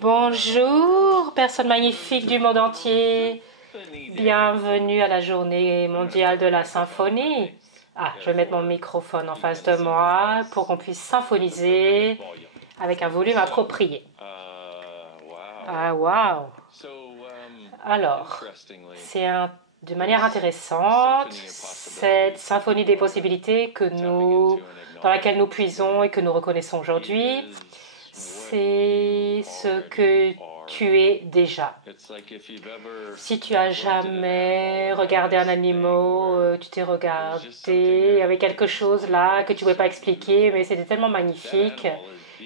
Bonjour, personnes magnifiques du monde entier. Bienvenue à la journée mondiale de la symphonie. Ah, je vais mettre mon microphone en face de moi pour qu'on puisse symphoniser avec un volume approprié. Ah, waouh! Alors, de manière intéressante, cette symphonie des possibilités dans laquelle nous puisons et que nous reconnaissons aujourd'hui, c'est ce que tu es déjà. Si tu as jamais regardé un animal, tu t'es regardé, il y avait quelque chose là que tu ne pouvais pas expliquer, mais c'était tellement magnifique.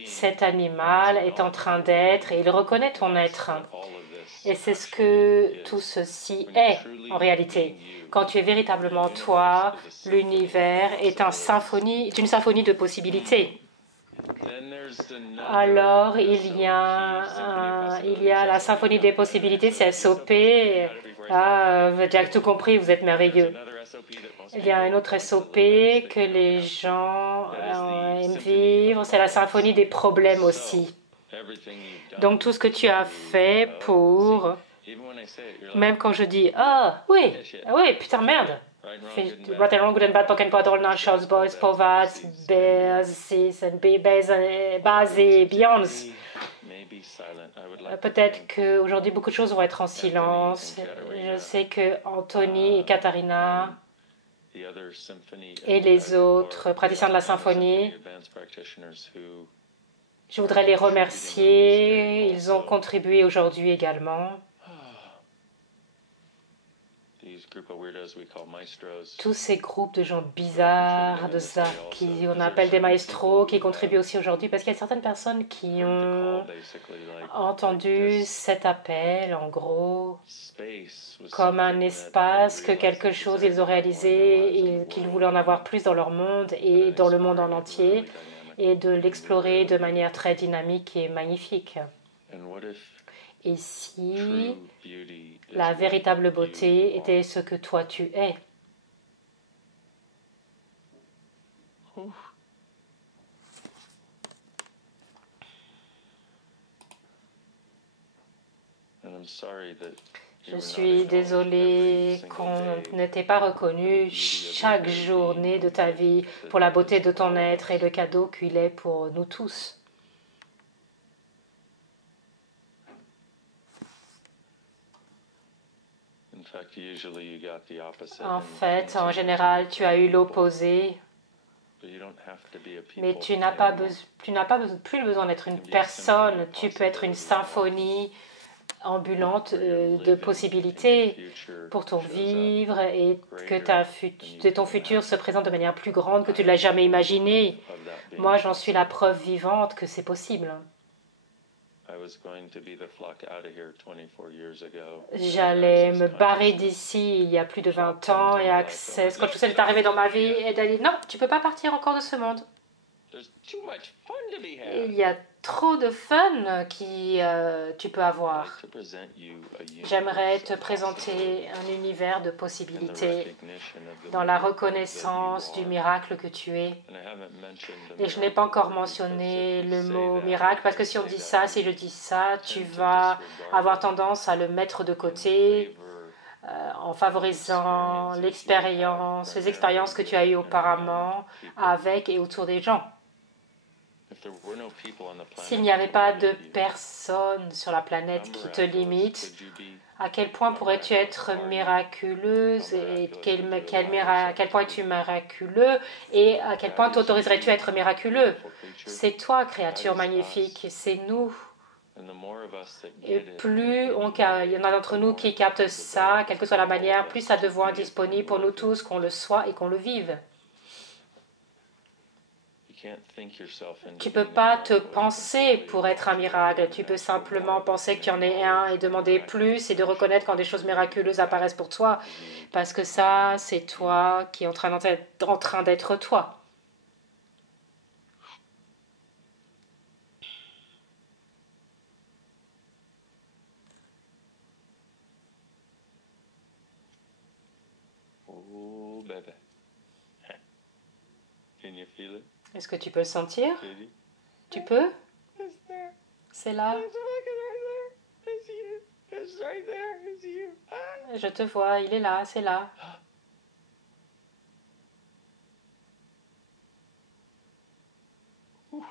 Cet animal est en train d'être et il reconnaît ton être. Et c'est ce que tout ceci est en réalité. Quand tu es véritablement toi, l'univers est une symphonie de possibilités. Alors, il y a la symphonie des possibilités, c'est SOP. Ah, vous avez tout compris, vous êtes merveilleux. Il y a un autre SOP que les gens aiment vivre, c'est la symphonie des problèmes aussi. Donc, tout ce que tu as fait pour... Même quand je dis « Ah, oui, putain, merde !» Right and wrong, good and bad, poken pot, all shots, boys, povats, bears, sis, and baz et Beyoncé. Peut-être qu'aujourd'hui, beaucoup de choses vont être en silence. Je sais que Anthony et Katharina et les autres praticiens de la symphonie, je voudrais les remercier. Ils ont contribué aujourd'hui également. Tous ces groupes de gens bizarres, on appelle des maestros, qui contribuent aussi aujourd'hui, parce qu'il y a certaines personnes qui ont entendu cet appel, en gros, comme un espace, que quelque chose ils ont réalisé et qu'ils voulaient en avoir plus dans leur monde et dans le monde en entier, et de l'explorer de manière très dynamique et magnifique. Et si la véritable beauté était ce que toi tu es? Je suis désolée qu'on ne t'ait pas reconnu chaque journée de ta vie pour la beauté de ton être et le cadeau qu'il est pour nous tous. En fait, en général, tu as eu l'opposé, mais tu n'as plus besoin d'être une personne, tu peux être une symphonie ambulante de possibilités pour ton vivre et que ton futur se présente de manière plus grande que tu ne l'as jamais imaginé. Moi, j'en suis la preuve vivante que c'est possible. J'allais me barrer d'ici il y a plus de 20 ans et Access, quand tout ça est arrivé dans ma vie, elle a dit non, tu ne peux pas partir encore de ce monde. Il y a trop de fun tu peux avoir. J'aimerais te présenter un univers de possibilités dans la reconnaissance du miracle que tu es. Et je n'ai pas encore mentionné le mot miracle parce que si je dis ça, tu vas avoir tendance à le mettre de côté en favorisant les expériences que tu as eues auparavant avec et autour des gens. S'il n'y avait pas de personne sur la planète qui te limite, à quel point pourrais-tu être miraculeuse et à quel point es-tu miraculeux et à quel point t'autoriserais-tu à être miraculeux? C'est toi, créature magnifique, c'est nous. Et plus il y en a d'entre nous qui captent ça, quelle que soit la manière, plus ça devient disponible pour nous tous, qu'on le soit et qu'on le vive. Tu ne peux pas te penser pour être un miracle. Tu peux simplement penser que tu en es un et demander plus et de reconnaître quand des choses miraculeuses apparaissent pour toi. Parce que ça, c'est toi qui est en train d'être toi. Oh, bébé. Can you feel it? Est-ce que tu peux le sentir? Tu peux? C'est là. Je te vois, il est là, c'est là. Wow.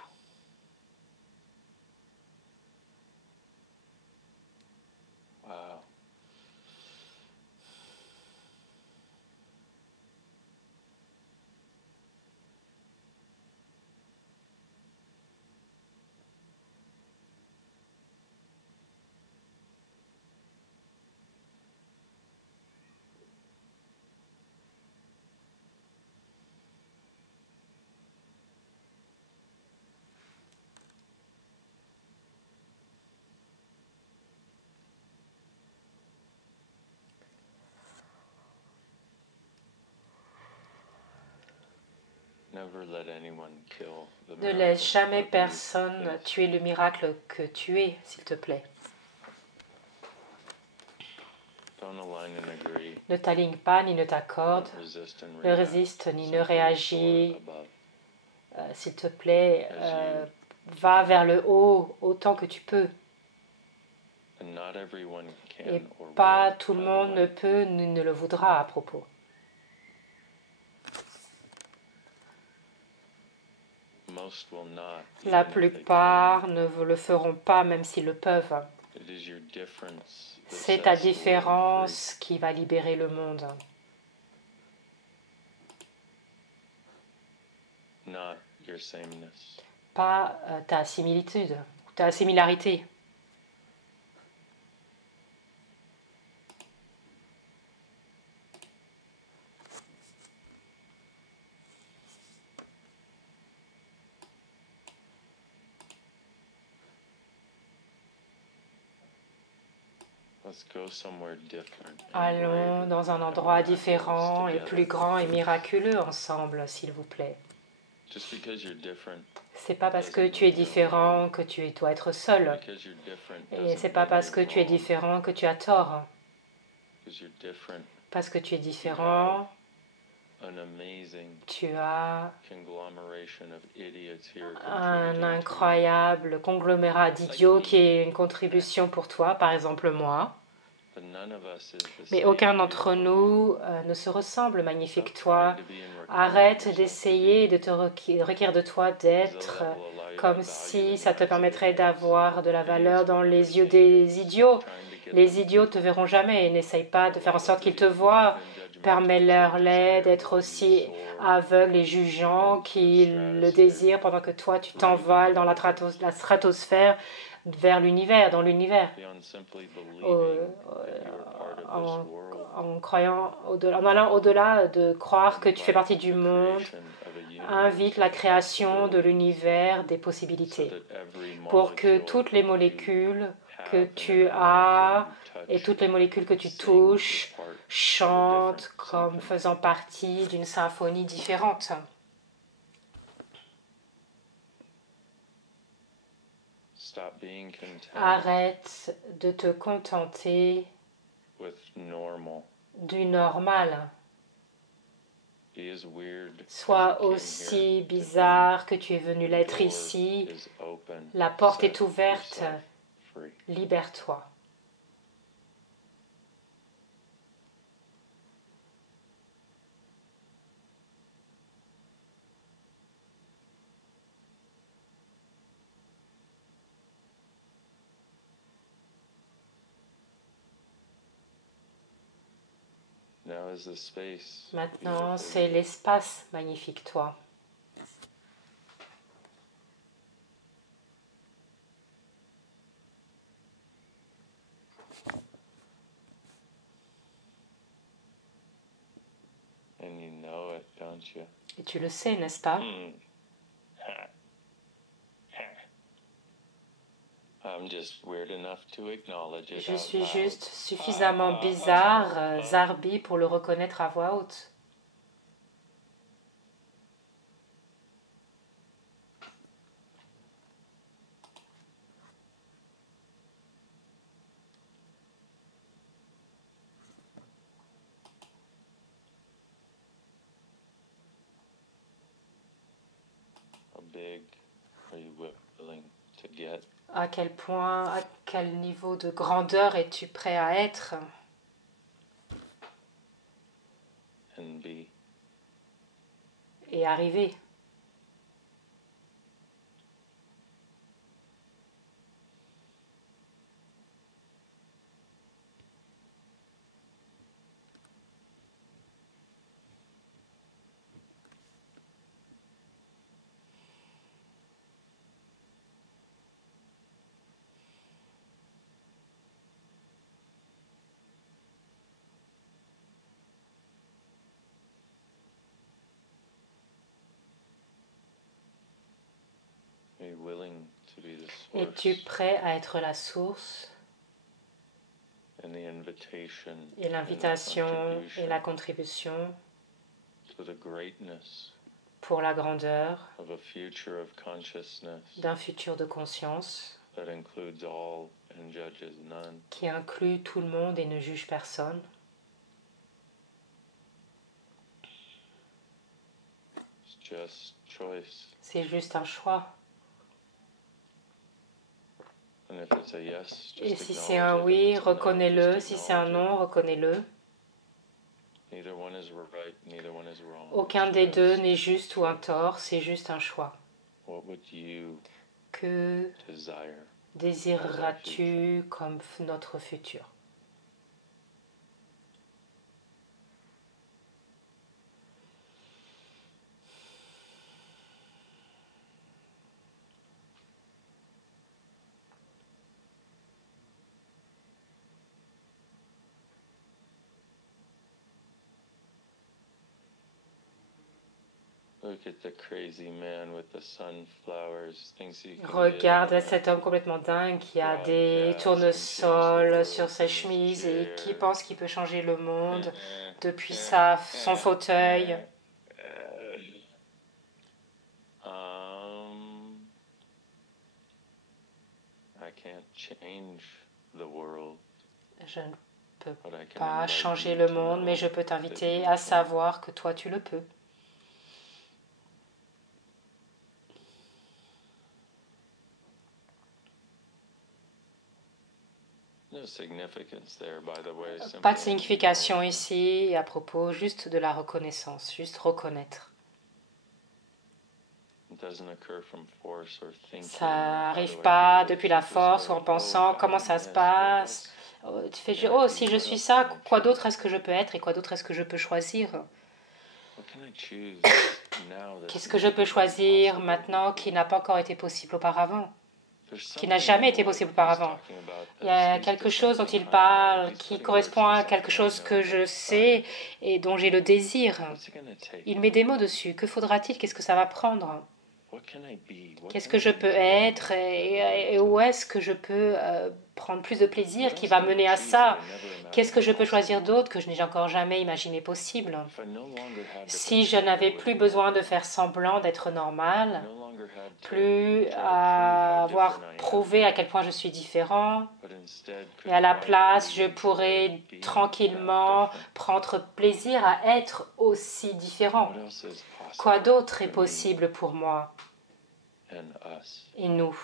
Ne laisse jamais personne tuer le miracle que tu es, s'il te plaît. Ne t'aligne pas ni ne t'accorde, ne résiste ni ne réagit. S'il te plaît, va vers le haut autant que tu peux. Et pas tout le monde ne peut ni ne le voudra à propos. La plupart ne le feront pas même s'ils le peuvent. C'est ta différence qui va libérer le monde. Pas ta similitude, ta similarité. Allons dans un endroit différent et plus grand et miraculeux ensemble, s'il vous plaît. C'est pas parce que tu es différent que tu dois être seul. Et c'est pas parce que tu es différent que tu as tort. Parce que tu es différent, tu as un incroyable conglomérat d'idiots qui est une contribution pour toi, par exemple moi. Mais aucun d'entre nous ne se ressemble, magnifique toi. Arrête d'essayer de te requérir de toi d'être comme si ça te permettrait d'avoir de la valeur dans les yeux des idiots. Les idiots te verront jamais et n'essaye pas de faire en sorte qu'ils te voient. Permets-leur d'être aussi aveugles et jugeants qu'ils le désirent pendant que toi tu t'envoles dans la stratosphère vers l'univers, dans l'univers. En croyant en allant au-delà de croire que tu fais partie du monde, invite la création de l'univers des possibilités pour que toutes les molécules que tu as et toutes les molécules que tu touches chantent comme faisant partie d'une symphonie différente. Arrête de te contenter du normal. Sois aussi bizarre que tu es venu l'être ici. La porte est ouverte. Libère-toi. Maintenant, c'est l'espace, magnifique toi. Et tu le sais, n'est-ce pas? Je suis juste suffisamment bizarre, Zarbi, pour le reconnaître à voix haute. À quel point, à quel niveau de grandeur es-tu prêt à être and be. et arriver? Are you willing to be the Es-tu source prêt à être la source and the invitation et l'invitation et la contribution contribution to the greatness pour la grandeur of a future of consciousness d'un futur de conscience that includes all and judges none? qui inclut tout le monde et ne juge personne? It's just choice. C'est juste un choix. And if it's a yes, Et just si c'est un acknowledge it. oui, If it's a no, reconnais-le. just Si c'est un acknowledge non, reconnais-le. it. Neither one is right, neither one is wrong. Aucun It's des deux just n'est juste ou un tort, c'est juste un choix. what would you Que desire? désireras-tu comme notre futur? Look at the crazy man with the sunflowers. Thinks he can Regarde get cet homme complètement dingue qui a des tournesols sur sa chemise et qui pense qu'il peut changer le monde depuis son fauteuil. I can't change the world, Je ne peux but I can pas invite changer you le to monde, mais know je peux that t'inviter you à can. savoir que toi tu le peux. No significance there, by the way. Pas de Simply signification acknowledge. ici à propos, juste de la reconnaissance, juste reconnaître. It doesn't occur from force or thinking. Ça How n'arrive do I pas do this? depuis la It's just force ou en like, pensant oh, comment God, ça se yes, what passe. else? Tu fais, oh, si je suis ça, quoi d'autre est-ce que je peux être et quoi d'autre est-ce que je peux choisir? What can I choose now that's Qu'est-ce que je peux not choisir possible maintenant before? qui n'a pas encore été possible auparavant, There's qui n'a something jamais in été what possible he's auparavant? talking about Il y a that speaks quelque to chose dont something il I know. parle He's qui putting correspond words à to quelque something I chose know que je that's sais inside. et dont j'ai le désir. What's it gonna take? Il met des mots dessus. Que faudra-t-il? Qu'est-ce que ça va prendre? What can I be? What Qu'est-ce can que I je peux become être that et will où lead est-ce que je peux prendre plus de plaisir What qui else va can I mener à choose that ça? I never Qu'est-ce que imagined je peux choisir possible? d'autre que je n'ai encore jamais imaginé possible? If I no longer had to Si je pretend I n'avais was plus besoin de normal, faire semblant d'être normal, no longer had to plus try to prove à how avoir different I am, prouvé à quel point je suis différent, but instead et could à la place, je quietly pourrais enjoy being that tranquillement different. prendre plaisir à être aussi différent. What else is Quoi possible d'autre est for me possible pour moi and us et nous,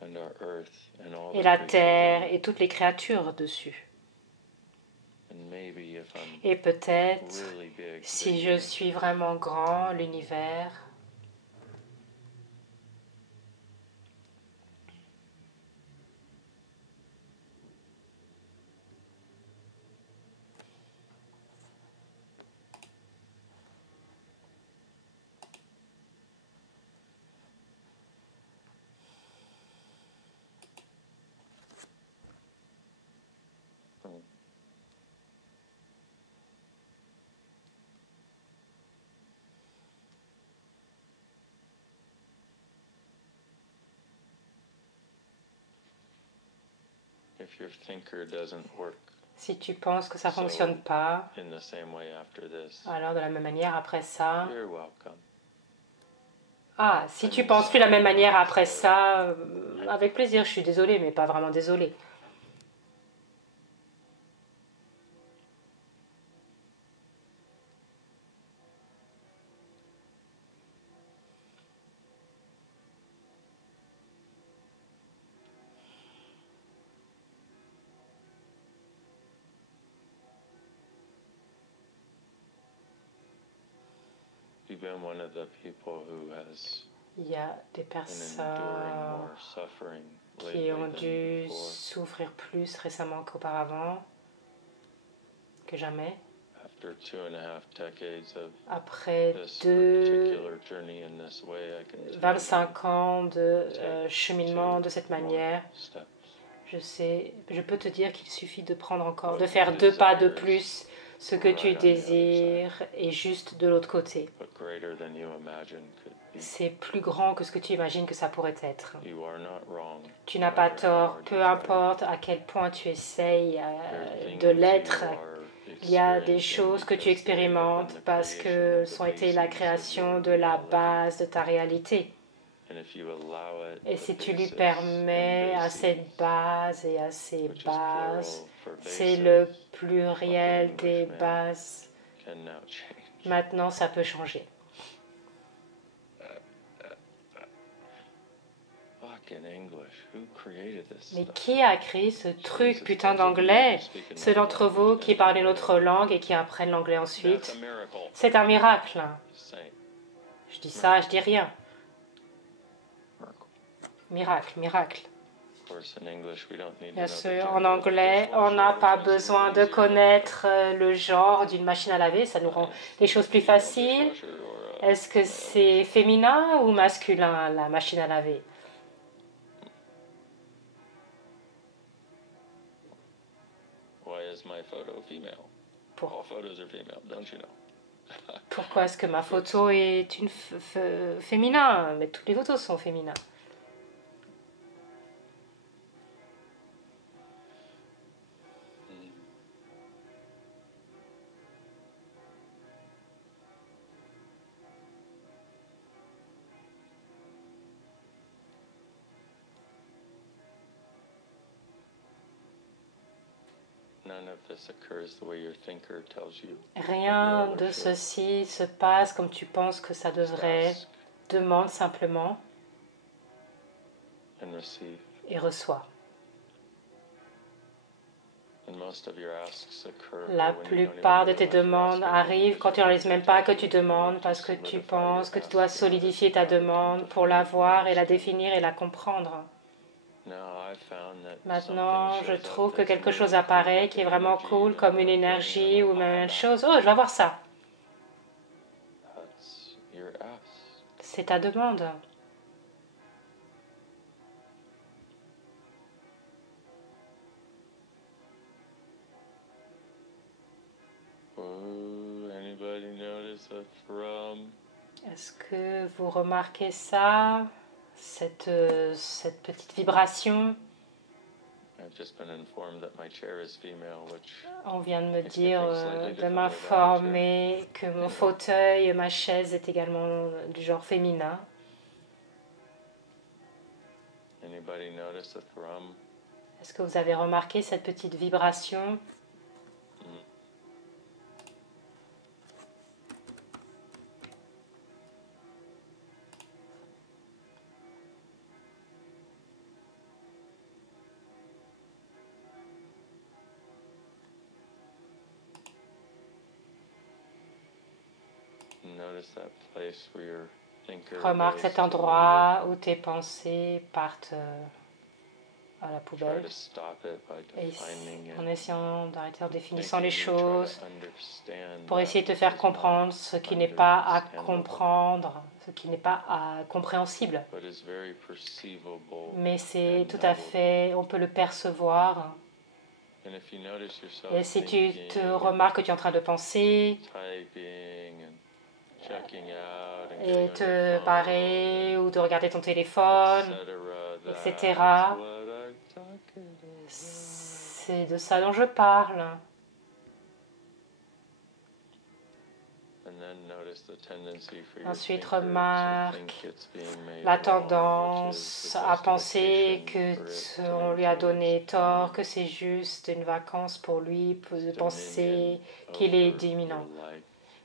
and our earth and all et the la creatures terre on it? et toutes les créatures dessus? And maybe if I'm Et peut-être, really big, the si je universe, suis vraiment grand, l'univers, if your thinker doesn't work si tu penses que ça ne fonctionne pas, in the same way after this, alors de la même manière après ça, you're welcome. ah, si tu penses plus de la même manière après ça, avec plaisir, je suis désolée, mais pas vraiment désolée. you've been one of the people who has Il y a des been enduring personnes more suffering qui lately ont than dû before. souffrir plus récemment qu'auparavant, que jamais. After 2.5 decades of Après this deux, particular journey in this way, I can tell you 25 ans de cheminement de cette more manière, steps. je peux te dire qu'il suffit de prendre encore, de faire 2 pas de plus. Ce que tu désires est juste de l'autre côté. But greater than you imagine could be. C'est plus grand que ce que tu imagines que ça pourrait être. You are not wrong. Tu n'as pas no matter how tort, hard peu you try. importe à quel point tu essayes There are things de l'être. you are Il y a des experiencing choses que tu because they have been expérimentes the parce creation que of the ça a été la basis of création your de la reality. base de ta réalité. And if you allow it, Et the si tu lui basis permets and à bases, cette base et à ces which is plural bases, for c'est basis, le pluriel fucking des Englishman, bases. can now change. Maintenant, ça peut changer. Fucking English. Who created this Mais stuff? qui a créé ce truc putain d'anglais? Ceux d'entre vous qui parlent une autre langue et qui apprennent l'anglais That's ensuite. a miracle. C'est un miracle. Saint. Je dis ça, je dis rien. Miracle. Miracle, miracle. Of course, in English, we don't need to Bien know the sûr, en gender of the anglais, on dishwasher, n'a which pas makes it besoin de easier, connaître le genre d'une machine à laver, ça nous rend les choses plus female faciles. dishwasher or, Est-ce que c'est féminin ou masculin, la machine à laver? why is my photo female? Pour- All photos are female, don't you know? Pourquoi est-ce que ma photo est une féminin? Mais toutes les photos sont féminines. None of this occurs the way your thinker tells you. Rien de ceci se passe comme tu penses que ça devrait. Ask Demande simplement and receive. et reçois. And most of your asks occur La when you don't plupart even de tes realize you're demandes asking arrivent because quand tu you n'en réalises même pas que tu think demandes to parce que tu solidify penses your que tu dois ask. solidifier ta demande pour la voir et la définir et la comprendre. Now, I found that Maintenant, something je shows up trouve que that's quelque really chose cool, apparaît like qui est an vraiment energy cool, and comme une a énergie feeling, ou and I'm même like, une chose. Oh, je vais voir ça. That's your ask. C'est ta demande. Oh, anybody notice a from? Est-ce que vous remarquez ça, cette petite vibration? I've just been informed that my chair is female, which On vient de me dire, de m'informer que mon fauteuil, ma chaise est également du genre féminin. anybody notice a thrum? Est-ce que vous avez remarqué cette petite vibration? Notice that place where your thinker Remarque goes cet to endroit où tes pensées partent à la try poubelle. to stop it by Et defining it, en essayant d'arrêter, en définissant les making you try to choses, understand pour that essayer de te which faire is not comprendre ce qui n'est pas à understandable, comprendre, ce qui n'est pas compréhensible. but is very perceivable. Mais c'est and tout à knowable. fait, on peut le percevoir. And if you notice yourself Et si tu te thinking and remarques que tu es en train de penser typing and checking out and et getting on te your phone, barrer ou de regarder ton téléphone, etc., etc., that's what I'm talking about. c'est de ça dont je parle. And then notice the tendency for your Ensuite, thinker to remarque think it's being made la wrong, tendance which is the à penser justification que for it on to lui a influence donné the tort, mind, que c'est juste une vacance pour lui, de dominion penser qu'il est over dominant. your life.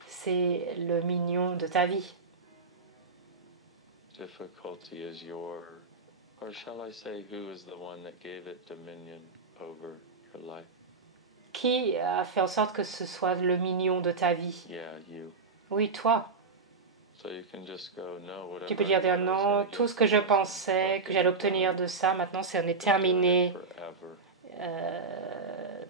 C'est le mignon de ta vie. Difficulty is your, or shall I say, who is the one that gave it dominion over your life? Qui a fait en sorte que ce soit le mignon de ta vie? Yeah, you. Oui, toi. So you can just go, no, Tu peux whatever I dire thought I was non, gonna tout get ce que je from this is pensais que j'allais fucking obtenir done. de ça, maintenant c'en est Been doing it terminé forever.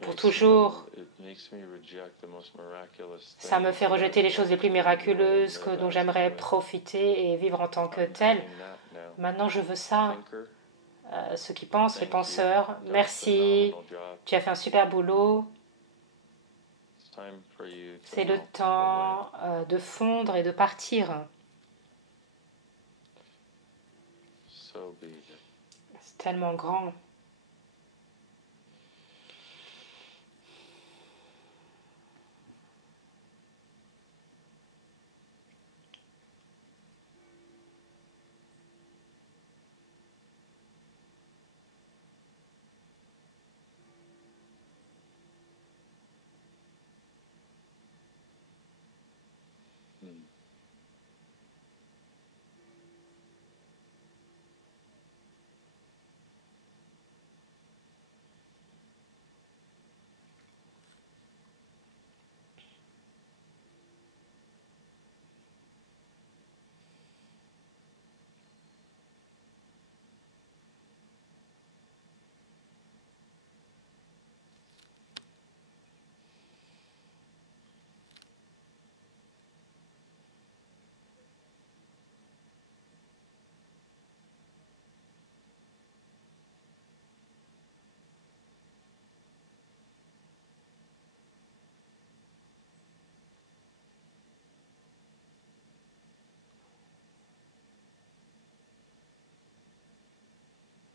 pour toujours. It makes me reject the most miraculous Ça me things fait that I rejeter les would choses les plus like to enjoy and miraculeuses live dont as j'aimerais anyway. profiter et vivre en tant que I'm tel. wanting that now. Maintenant, je veux ça. Thinker, Ceux qui pensent, les thank you. penseurs, You've done a merci. phenomenal job. Tu as fait un super boulot. It's time for you to C'est le melt away. temps de fondre et de partir. So be it. C'est tellement grand. Hmm.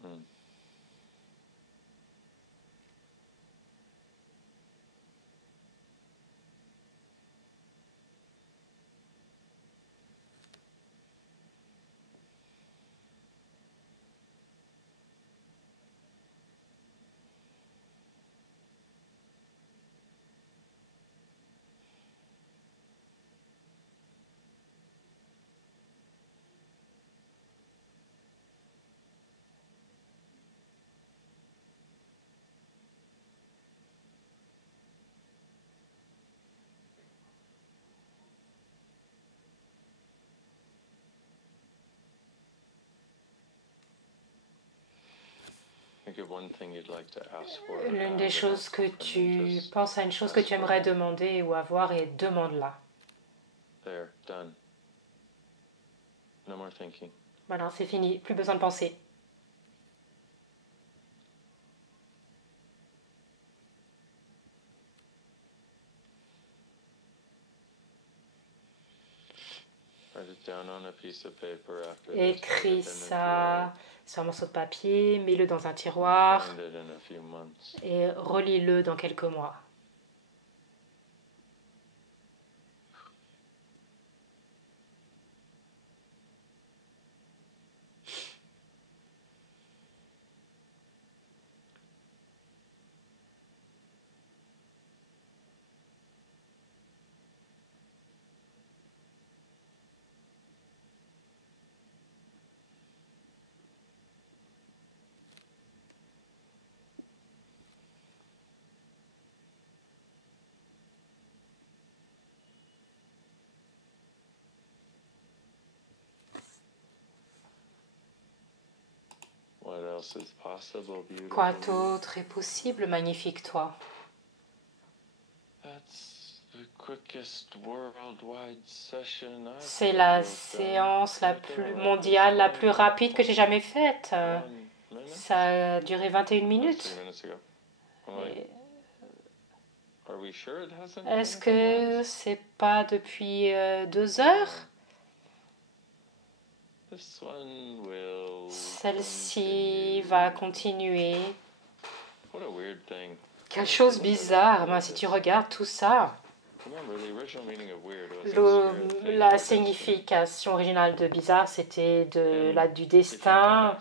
Hmm. Think of one thing you'd like to ask for or L'une have des and choses que and then tu just penses à une chose que ask tu for aimerais it. demander ou avoir et demande-la. There, done. No more thinking. Voilà, c'est fini. Plus besoin de penser. Write it down on a piece of paper after this. Put Écris it in a ça drawer. sur un morceau de papier, mets-le dans un You'll tiroir find it in a few months. et relis-le dans quelques mois. What else is possible, beautiful? Quoi d'autre est possible, magnifique toi? That's the quickest worldwide session I've C'est la ever done. séance la I don't plus know what mondiale, this la was. plus rapide que j'ai jamais faite. 1 minute? Ça a duré 21 That's minutes. 3 minutes ago. I'm like, Et are we sure it hasn't est-ce been que c'est pas depuis 2 heures? This one will Celle-ci continue. va continuer. What a weird thing. Quelle chose bizarre. Ben, si tu regardes tout ça, Remember, the original meaning of weird was la signification originale de bizarre, c'était du destin.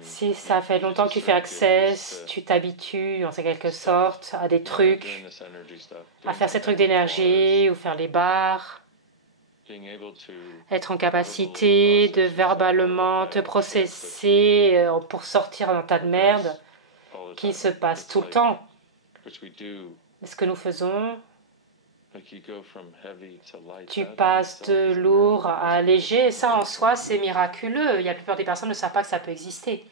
Si ça fait longtemps que tu fais access, tu t'habitues en quelque sorte à des trucs, à faire ces trucs d'énergie ou faire les bars, être en capacité de verbalement te processer pour sortir d'un tas de merde qui se passe tout le temps. Mais ce que nous faisons, Tu passes de lourd à léger, et ça en soi c'est miraculeux. La plupart des personnes ne savent pas que ça peut exister.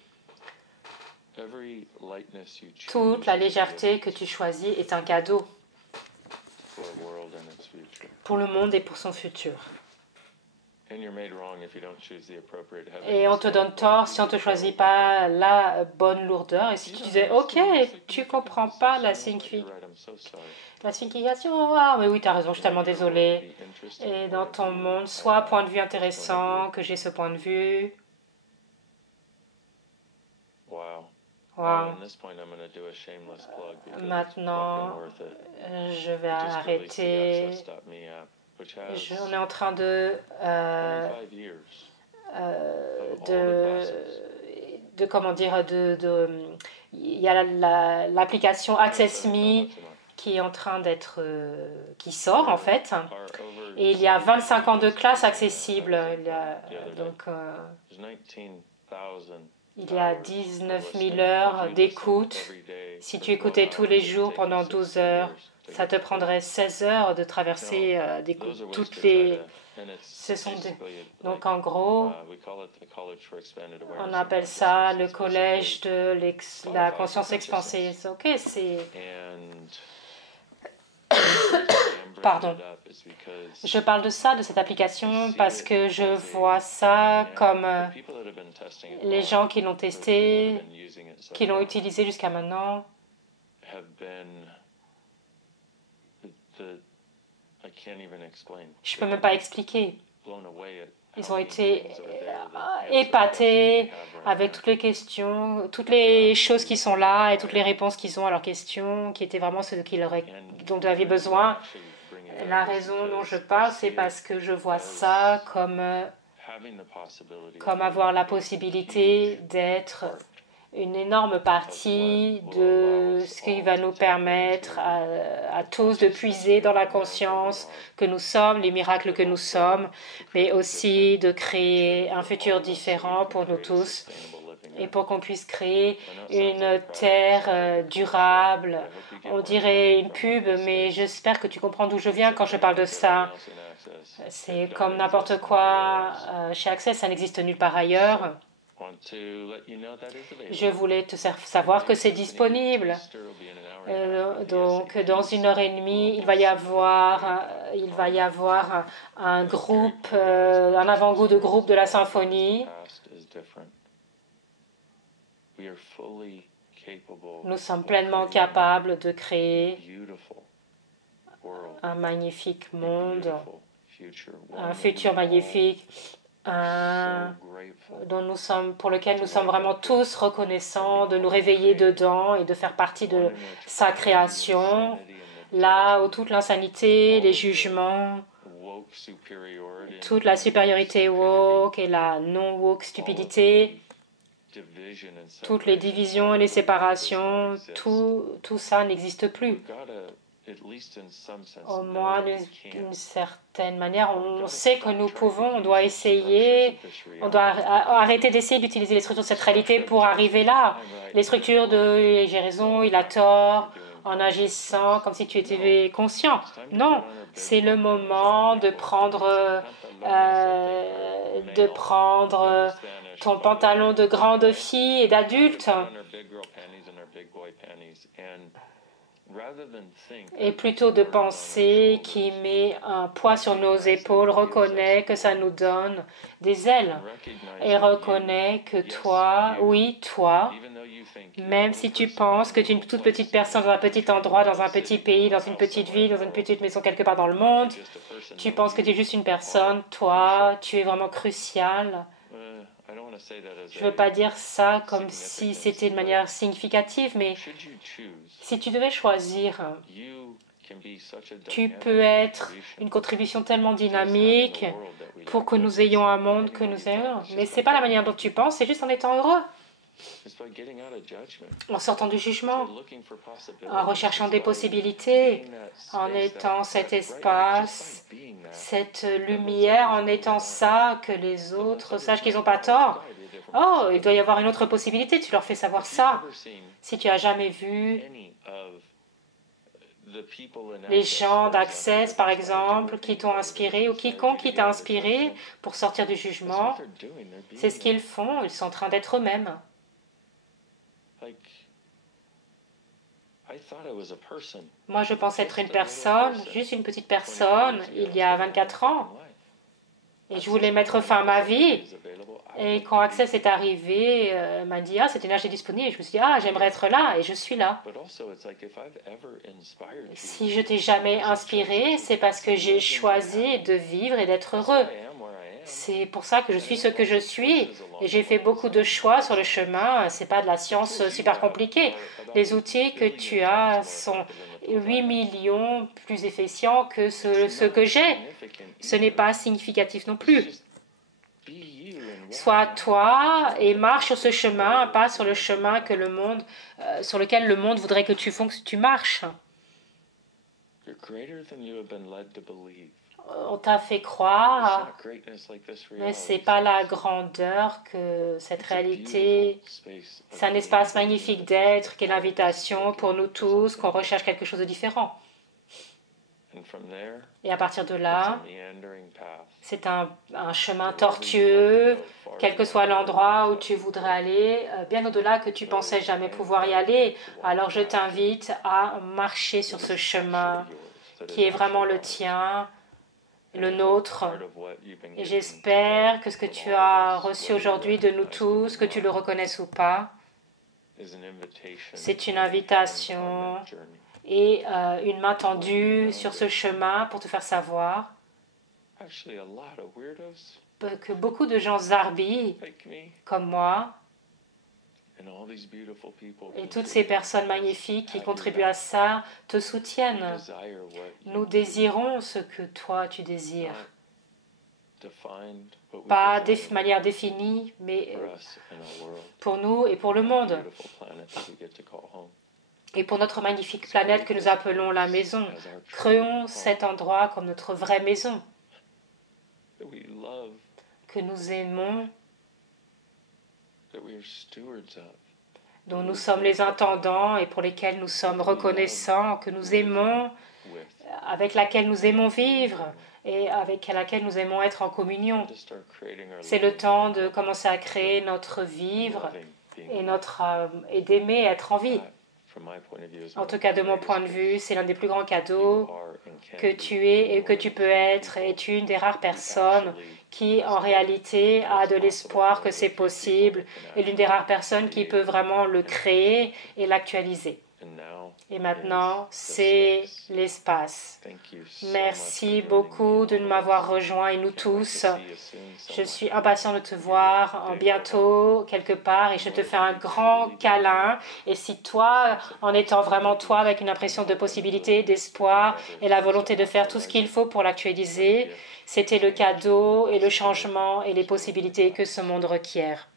Toute la légèreté que tu choisis est un cadeau pour le monde et pour son futur. Et on te donne tort si on ne te choisit pas la bonne lourdeur. Et si tu disais, ok, tu ne comprends pas la signification, ah, mais oui, tu as raison, je suis tellement désolée. Et dans ton monde, soit point de vue intéressant, que j'ai ce point de vue. Wow. Maintenant, je vais arrêter. On est en train comment dire, il y a l'application AccessMe qui est en train d'être, qui sort en fait, et il y a 25 ans de classe accessible, il y a 19 000 heures d'écoute. Si tu écoutais tous les jours pendant 12 heures, ça te prendrait 16 heures de traverser toutes les... Donc en gros, on appelle ça le collège de la conscience expansée. Ok, c'est... Pardon. Je parle de ça, de cette application, parce que je vois ça comme les gens qui l'ont testé, qui l'ont utilisé jusqu'à maintenant. Je ne peux même pas expliquer. Ils ont été épatés avec toutes les questions, toutes les choses qui sont là et toutes les réponses qu'ils ont à leurs questions, qui étaient vraiment ce dont ils avaient besoin. La raison dont je parle, c'est parce que je vois ça comme avoir la possibilité d'être une énorme partie de ce qui va nous permettre à tous de puiser dans la conscience que nous sommes, les miracles que nous sommes, mais aussi de créer un futur différent pour nous tous et pour qu'on puisse créer une terre durable. On dirait une pub, mais j'espère que tu comprends d'où je viens quand je parle de ça. C'est comme n'importe quoi. Chez Access, ça n'existe nulle part ailleurs. Je voulais te faire savoir que c'est disponible. Donc, dans 1h30, il va y avoir un groupe, un avant-goût de groupe de la symphonie. Nous sommes pleinement capables de créer un magnifique monde, un futur magnifique, pour lequel nous sommes vraiment tous reconnaissants, de nous réveiller dedans et de faire partie de sa création, là où toute l'insanité, les jugements, toute la supériorité woke et la non-woke stupidité, toutes les divisions et les séparations, tout ça n'existe plus. Au moins, d'une certaine manière, on sait que nous pouvons, on doit essayer, on doit arrêter d'essayer d'utiliser les structures de cette réalité pour arriver là. Les structures de « j'ai raison, il a tort », en agissant comme si tu étais conscient. Non, c'est le moment de prendre ton pantalon de grande fille et d'adulte et plutôt de penser qui met un poids sur nos épaules, reconnaît que ça nous donne des ailes et reconnaît que toi, oui, toi, même si tu penses que tu es une toute petite personne dans un petit endroit, dans un petit pays, dans une petite ville, dans une petite maison quelque part dans le monde, tu penses que tu es juste une personne, toi, tu es vraiment crucial. Je ne veux pas dire ça comme si c'était de manière significative, mais si tu devais choisir, tu peux être une contribution tellement dynamique pour que nous ayons un monde que nous aimons. Mais ce n'est pas la manière dont tu penses, c'est juste en étant heureux. En sortant du jugement, en recherchant des possibilités, en étant cet espace, cette lumière, en étant ça, que les autres sachent qu'ils n'ont pas tort. Oh, il doit y avoir une autre possibilité, tu leur fais savoir ça. Si tu n'as jamais vu Les gens d'Access, par exemple, qui t'ont inspiré, ou quiconque qui t'a inspiré pour sortir du jugement, c'est ce qu'ils font, ils sont en train d'être eux-mêmes. Moi, je pensais être une personne, juste une petite personne, il y a 24 ans. Et je voulais mettre fin à ma vie. Et quand Access est arrivé, m'a dit « Ah, cette énergie est disponible ». Je me suis dit « Ah, j'aimerais être là » et je suis là. Si je t'ai jamais inspiré, c'est parce que j'ai choisi de vivre et d'être heureux. C'est pour ça que je suis ce que je suis. Et j'ai fait beaucoup de choix sur le chemin. Ce n'est pas de la science super compliquée. Les outils que tu as sont 8 millions plus efficients que ceux que j'ai. Ce n'est pas significatif non plus. Sois toi et marche sur ce chemin, pas sur le chemin que sur lequel le monde voudrait que tu marches. On t'a fait croire, mais ce n'est pas la grandeur que cette réalité. C'est un espace magnifique d'être qui est l'invitation pour nous tous, qu'on recherche quelque chose de différent. Et à partir de là, c'est un chemin tortueux, quel que soit l'endroit où tu voudrais aller, bien au-delà que tu pensais jamais pouvoir y aller. Alors je t'invite à marcher sur ce chemin qui est vraiment le tien, le nôtre. Et j'espère que ce que tu as reçu aujourd'hui de nous tous, que tu le reconnaisses ou pas, c'est une invitation et une main tendue sur ce chemin pour te faire savoir que beaucoup de gens zarbi comme moi et toutes ces personnes magnifiques qui contribuent à ça te soutiennent. Nous désirons ce que toi tu désires. Pas de manière définie, mais pour nous et pour le monde. Et pour notre magnifique planète que nous appelons la maison. Créons cet endroit comme notre vraie maison. Que nous aimons, dont nous sommes les intendants et pour lesquels nous sommes reconnaissants, que nous aimons, avec laquelle nous aimons vivre et avec laquelle nous aimons être en communion. C'est le temps de commencer à créer notre vivre et d'aimer être en vie. En tout cas, de mon point de vue, c'est l'un des plus grands cadeaux que tu es et que tu peux être. Et tu es une des rares personnes qui, en réalité, a de l'espoir que c'est possible et l'une des rares personnes qui peut vraiment le créer et l'actualiser. Et maintenant, c'est l'espace. Merci beaucoup de m'avoir rejoint et nous tous. Je suis impatient de te voir bientôt quelque part et je te fais un grand câlin. Et si toi, en étant vraiment toi, avec une impression de possibilité, d'espoir et la volonté de faire tout ce qu'il faut pour l'actualiser, c'était le cadeau et le changement et les possibilités que ce monde requiert.